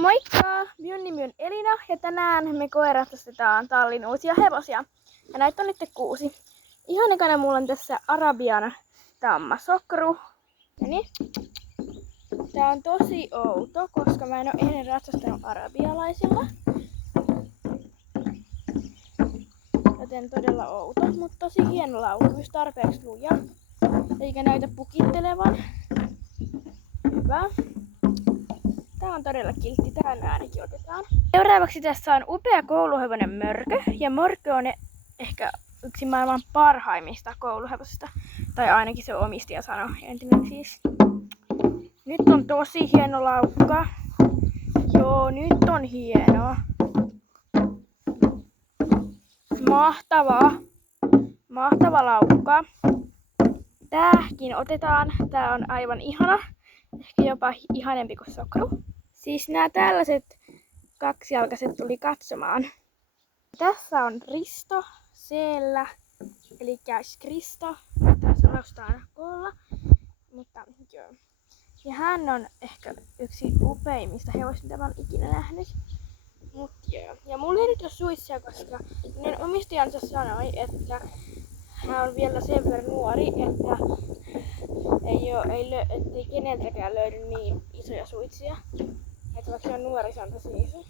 Moikka! Minun nimi on Elina ja tänään me koirastustetaan tallin uusia hevosia. Ja näitä on nyt 6. Ihan ekana mulla on tässä arabian tamma sokru. Niin. Tää on tosi outo, koska mä en oo ennen ratsastanut arabialaisilla. Joten todella outo, mutta tosi hieno laulu, myös tarpeeksi luja. Eikä näytä pukittelevan. Hyvä. Tää on todella kiltti, tähän äänikin otetaan. Seuraavaksi tässä on upea kouluhevonen Mörkö. Ja Mörkö on ehkä yksi maailman parhaimmista kouluhevosista. Tai ainakin se omistaja sanoi, entinen siis. Nyt on tosi hieno laukka. Joo, nyt on hieno. Mahtava laukka. Tääkin otetaan. Tää on aivan ihana. Ehkä jopa ihanempi kuin sokru. Siis nämä tällaiset kaksijalkaiset tuli katsomaan. Tässä on Risto siellä. Eli Kristo. Tässä nostaa aina koolla. Mutta joo. Ja hän on ehkä yksi upeimmista hevosista, mitä mä oon ikinä nähnyt. Mut joo. Ja mulla ei nyt ole suitsia, koska hänen omistajansa sanoi, että hän on vielä sen verran nuori, että ettei keneltäkään löydy niin isoja suitsia. Että vaikka se on nuori, se on tosi iso.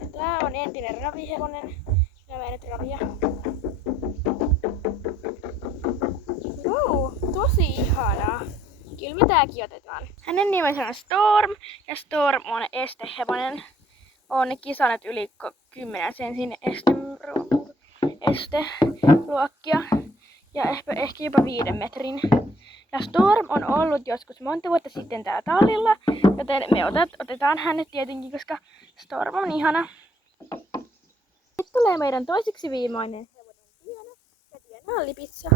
Ja tää on entinen ravihevonen. Minä menen nyt ravia. Tosi ihanaa. Kyllä me tääkin otetaan. Hänen nimensä on Storm ja Storm on estehevonen. On kisannut yli 10 sentin esteluokkia ja ehkä jopa 5 metrin. Ja Storm on ollut joskus monta vuotta sitten täällä tallilla, joten me otetaan hänet tietenkin, koska Storm on ihana. Nyt tulee meidän toiseksi viimeinen hevonen Diana, ja Diana on lipitsa.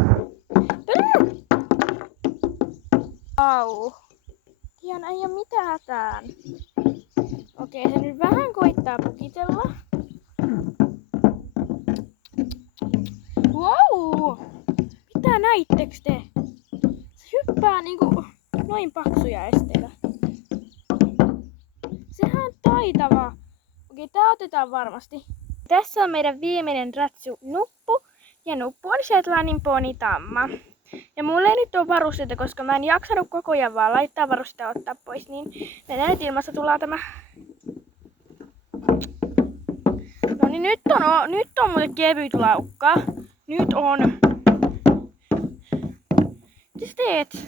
Au. Diana ei oo mitään hätään. Okei, se nyt vähän koittaa pukitella. Wow! Mitä näittekö te? Se hyppää niinku noin paksuja esteitä. Sehän on taitava. Okei, tää otetaan varmasti. Tässä on meidän viimeinen ratsu Nuppu. Ja Nuppu on Shetlandin poni tamma. Ja mulla ei nyt ole varusteita, koska mä en jaksanut koko ajan vaan laittaa varusteita ottaa pois. Niin mennään nyt ilmassa tullaan tämä. No niin, nyt on muuten kevyt laukka. Nyt on. Mitä sä teet?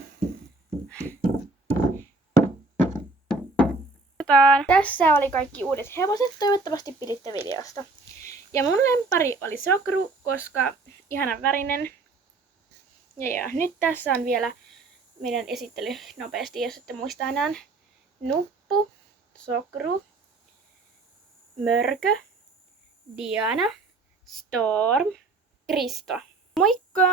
Tässä oli kaikki uudet hevoset. Toivottavasti piditte videosta. Ja mun lemppari oli sokru, koska ihanan värinen. Ja nyt tässä on vielä meidän esittely nopeasti, jos ette muista enää. Nuppu, sokru, Mörkö, Diana, Storm, Kristo. Moikka!